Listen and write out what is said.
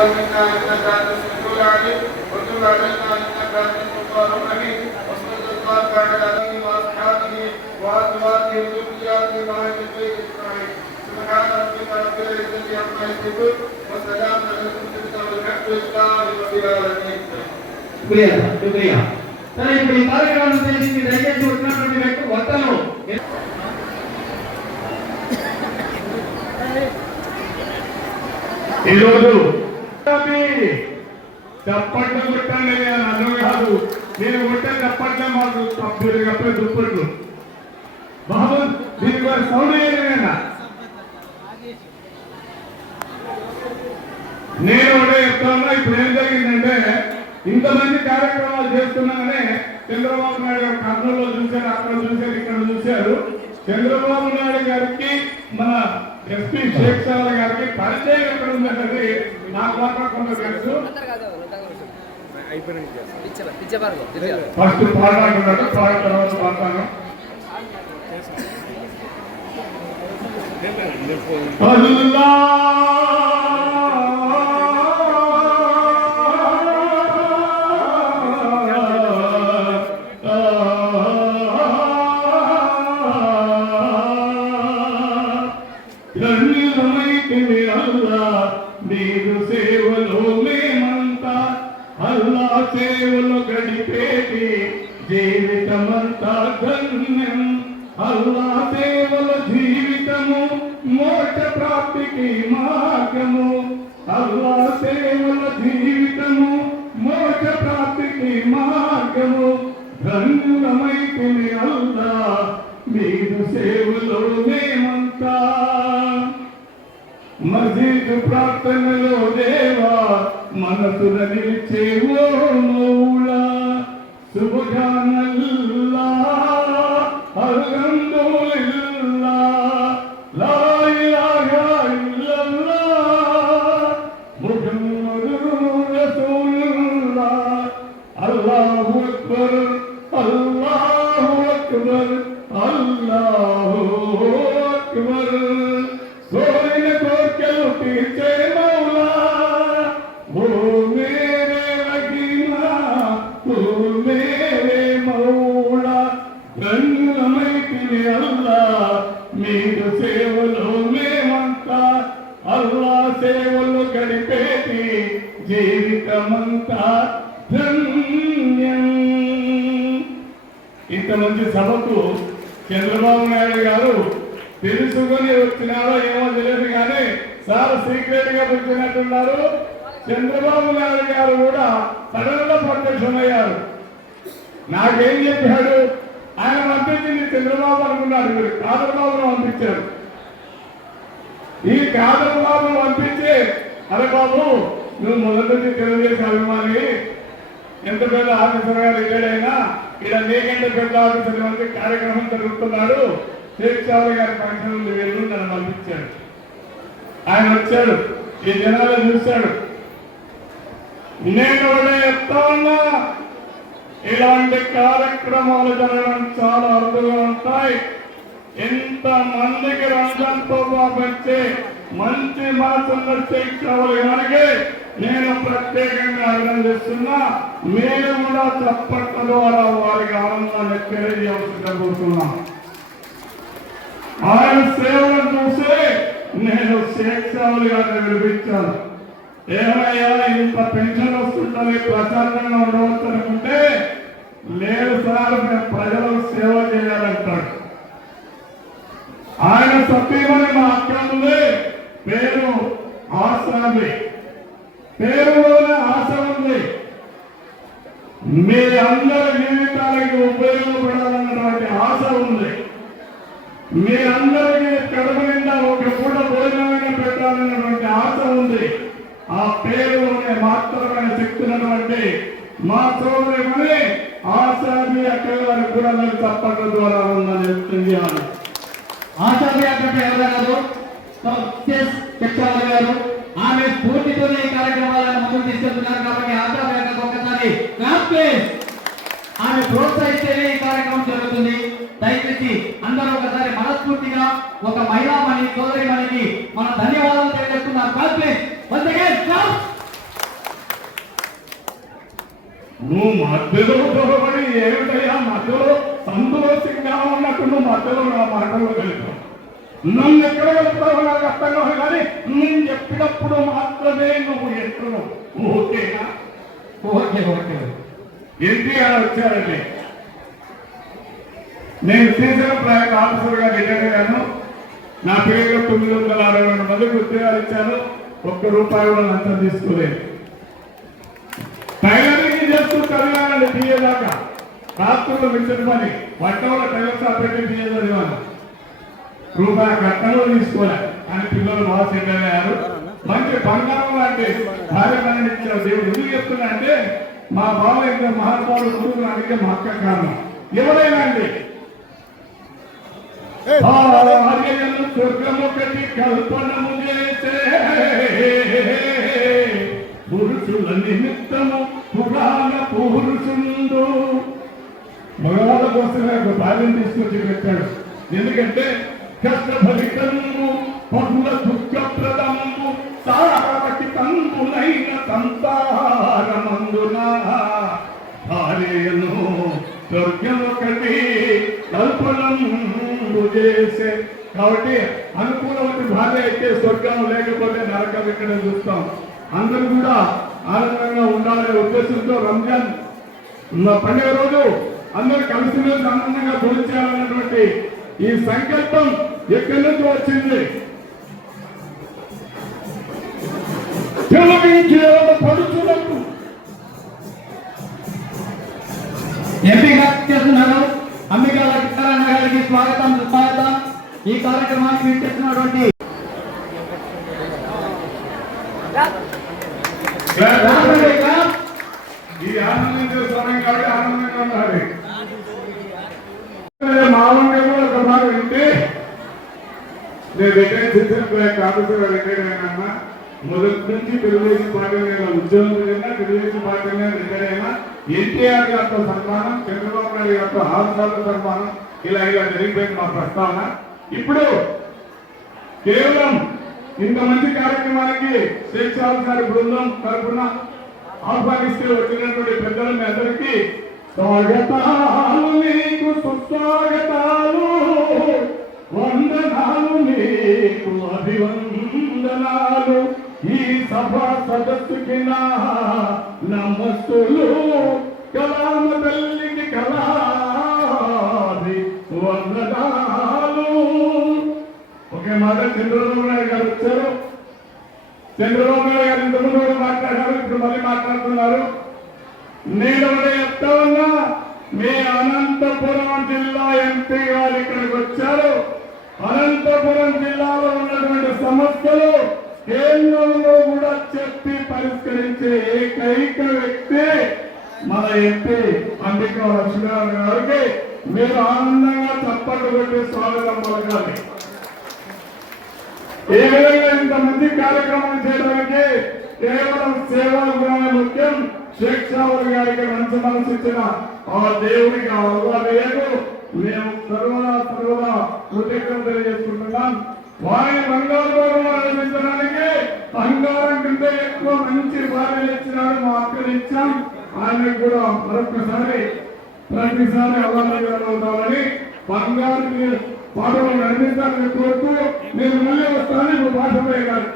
تقبل منا انك انت السميع العليم وتب علينا انك انت الغفور الرحيم وصلى الله على اله واصحابه وازواجه وذرياته مع البيت اجمعين سبحان ربك رب العزه عما يصفون وسلام على المرسلين والحمد لله رب العالمين శుక్రియా శుక్రియా సరే ఇప్పుడు ఈ కార్యక్రమం ఉద్దేశించి దయచేసి వచ్చినటువంటి వ్యక్తి వద్దలు ఈరోజు చప్పట్లు కొట్టండి అని అర్థం కాదు. నేను కొట్టే చప్పట్లే మాకు తప్పేది కప్పే దుప్పట్లు. బాబు దీనికి వారి సౌండ్ ఏదైనా నేను ఒకటే చెప్తున్నా ఇప్పుడు ఏం జరిగిందంటే ఇంతమంది కార్యక్రమాలు చేస్తున్నానే చంద్రబాబు నాయుడు గారు కర్నూలులో చూశారు అక్కడ చూశారు ఇక్కడ చూశారు. చంద్రబాబు నాయుడు గారికి మన ఎస్పీ షేక్ సార్ గారికి పరిచయం ఎక్కడ ఉందన్నది నాకు మాత్రం కొంత తెలుసు. ఫస్ట్ పాడాలనుకున్నాడు పాడిన తర్వాత పాడతాను. మీరు సేవలో మేమంతా. అల్లా సేవలు గడిపేటి జీవితమంతా ధన్యం. అల్లా సేవల జీవితము మోక్ష ప్రాప్తికి మార్గము. అల్లా సేవల జీవితము మోక్ష ప్రాప్తికి మార్గము. ధన్యులమైతిని అల్లా మీరు సేవలో మేమంతా. మసీదు ప్రార్థనలో దేవా మనసుల నిలిచే ఓ మౌలా సుబ్హానల్లా అల్హమ్దులిల్లా లా ఇలాహా ఇల్లల్లాహ్ ముహమ్మదుర్ రసూలుల్లాహ్ అల్లాహు అక్బర్ అల్లాహు అక్బర్ అల్లాహు అక్బర్ కోరిన ఇంత మంచి సభకు చంద్రబాబు నాయుడు గారు తెలుసుకొని వచ్చినారో ఏమో తెలియదు కానీ సార్ సీక్రెట్గా వచ్చినట్టున్నారు చంద్రబాబు నాయుడు గారు కూడా సడన్గా ప్రత్యక్షమయ్యారు. నాకేం చెప్పాడు? ఆయన పంపించింది చంద్రబాబు అనుకున్నాడు మీరు కాదరబాబును పంపించారు. ఈ కాదరబాబును పంపించి అరే బాబు నువ్వు మొదటి తెలుగుదేశం అభిమాని. ఎంత పెద్ద ఆఫీసర్ గారు ఏడైనా అయినా ఇక్కడ నీకంటే పెద్ద ఆఫీసర్ మంది కార్యక్రమం జరుగుతున్నాడు. షేక్ గారి ఫంక్షన్ ఉంది నన్ను పంపించాడు ఆయన వచ్చాడు. ఈ జనాలు చూశాడు. నేను ఒకటే చెప్తా ఉన్నా. ఇలాంటి కార్యక్రమాలు జరగడం చాలా అరుదుగా ఉంటాయి. ఎంత మందికి రంజాన్ ప్రోగ్రాం మంచి మనసున్న శిక్షలు కనుక నేను ప్రత్యేకంగా అభినందిస్తున్నా. మీరు కూడా చప్పట్ల ద్వారా వారికి ఆనందాన్ని తెలియజేయాల్సి ఆయన సేవలు చూసి నేను షేక్ గారిని వినిపించాను ఏమయ్యా ఇంత పెన్షన్ వస్తుందని ప్రశాంతంగా ఉండవచ్చు అనుకుంటే లేదు సార్ మేము ప్రజలకు సేవ చేయాలంటాడు ఆయన సత్యమని మా అక్కడ పేరు ఆశ ఉంది పేరులోనే ఆశ ఉంది మీ అందరి జీవితాలకి ఉపయోగపడాలన్నటువంటి ఆశ ఉంది. మీ అందరికీ కడుపు నిండా ఒక పూట భోజనమైన పెట్టాలన్నటువంటి ఆశ ఉంది. ఆ పేరులోనే మాత్రమైన శక్తి ఉన్నటువంటి మా సోదరి ఆశాది అక్క గారికి కూడా మీరు తప్పక ద్వారా ఉందని తెలియాలి ఆశాభ్యాసంపై ఎవరు చెప్పాలి గారు ఆమె స్ఫూర్తితోనే ఈ కార్యక్రమాలను ముందుకు తీసుకెళ్తున్నారు కాబట్టి ఆశాభ్యాసకు ఒకసారి ఆమె ప్రోత్సహిస్తేనే ఈ కార్యక్రమం జరుగుతుంది. దయచేసి అందరూ ఒకసారి మనస్ఫూర్తిగా ఒక మహిళా మణి సోదరి మణికి మన ధన్యవాదాలు తెలియజేస్తున్నాం నువ్వు మధ్యలో దొరబడి ఏమిటయ్యా మధ్యలో సంతోషంగా ఉన్నట్టు నువ్వు మధ్యలో నా మాటలు తెలుపు నన్ను ఎక్కడ వెళ్తావు నాకు అర్థం కాదు కానీ నేను చెప్పినప్పుడు మాత్రమే నువ్వు ఎట్లు ఓకేనా? Okay okay. ఎన్టీఆర్ వచ్చారండి? నేను సీజన్ ప్రైవేట్ ఆఫీసర్గా రిటైర్ అయ్యాను. నా పేరు తొమ్మిది వందల అరవై రెండు మందికి ఉద్యోగాలు ఇచ్చాను ఒక్క రూపాయి కూడా లంచం తీసుకోలేదు. టైలరింగ్ చేస్తూ చదివానండి బిఏ దాకా. రాత్రులు మించిన పని. పట్టణంలో టైలర్ షాప్ పెట్టి బిఏ చదివాను రూపాయి కట్టలో తీసుకోలే. కానీ పిల్లలు బాగా సెటిల్ అయ్యారు. మంచి బంగారం లాంటి భార్య పని ఇచ్చారు. దేవుడు ఎందుకు చెప్తున్నా అంటే మా బావ ఇంకా గురువు అడిగే మా అక్క కారణం. ఎవరైనా అండి? భార్యను స్వర్గము కట్టి కల్పనము చేసే. పురుషుల నిమిత్తము పురాణ పురుషుండు. మగవాళ్ళ కోసమే ఒక భార్యను తీసుకొచ్చి పెట్టాడు. ఎందుకంటే కష్టఫలితము పనుల దుఃఖప్రదము సారకి తందులైన సంతారమందున భార్యను స్వర్గమొకటి కల్పనము చేసే. కాబట్టి అనుకూలమైన భార్య అయితే స్వర్గం లేకపోతే నరకం ఇక్కడ చూస్తాం. అందరూ కూడా ఆనందంగా ఉండాలనే ఉద్దేశంతో రంజాన్ పండుగ రోజు అందరూ కలిసి మెలిసి ఆనందంగా భోజనాలన్నటువంటి ఈ సంకల్పం ఎక్కడి నుంచి వచ్చింది? పడుచులకు ఎంపీ చేస్తున్నారు. అంబికా లక్ష్మణ గారికి స్వాగతం స్వాగతం ఈ కార్యక్రమానికి గారు, ఈ కాబట్టి ఆనందంగా ఉండాలి మా ఊళ్ళో కూడా ఒక మాట వింటే నేను రిటైర్ ఆఫీసర్ రిటైర్ అయినా మొదటి నుంచి తెలుగుదేశం ఉద్యోగం చేసినా తెలుగుదేశం పార్టీ రిటైర్ అయినా ఎన్టీఆర్ గారితో సన్మానం చంద్రబాబు నాయుడు గారితో ఆరు సన్మానం ఇలా ఇలా జరిగిపోయింది మా ప్రస్తావన. ఇప్పుడు కేవలం ఇంత మంచి కార్యక్రమానికి షేక్ గారి బృందం తరఫున ఆహ్వానిస్తే వచ్చినటువంటి పెద్దలు మీ అందరికీ స్వాగతాలు నీకు సుస్వాగతాలు. అభివందనాలు ఈ సభ సదస్సుకి నా నమస్తులు. కలామ తల్లికి కళాది వందనాలు. ఒకే మాట చంద్రబాబు నాయుడు గారు వచ్చారు. చంద్రబాబు నాయుడు గారు ఇంతకుముందు కూడా మాట్లాడారు? ఇప్పుడు మళ్ళీ మాట్లాడుతున్నారు. నేను ఒకటే చెప్తా ఉన్నా మీ అనంతపురం జిల్లా ఎంపీ గారు ఇక్కడికి వచ్చారు. అనంతపురం జిల్లాలో సమస్యలు కేంద్రంలో కూడా చెప్పి పరిష్కరించే ఏకైక వ్యక్తి మన ఎంపీ అంబికా లక్ష్మీనారాయణ గారికి మీరు ఆనందంగా చప్పట్లు పెట్టి స్వాగతం పలకాలి. ఈ విధంగా ఇంతమంది కార్యక్రమం చేయడానికి కేవలం సేవా గుణమే ముఖ్యం షేక్ గారికి మంచి మనసు ఇచ్చిన ఆ దేవుడికి ఆ లేదు. మేము సర్వదా సర్వదా కృతజ్ఞత తెలియజేసుకుంటున్నాం వారి బంగారు నిర్మించడానికి బంగారం కంటే ఎక్కువ మంచి భార్య ఇచ్చినాడు మా అక్కడ ఇచ్చాం. ఆయన కూడా మరొకసారి ప్రతిసారి అవ్వాలని అవుతామని బంగారు పాటలు నడిపించాలని కోరుతూ నేను మళ్ళీ వస్తాను. ఇప్పుడు పాట వేయగలను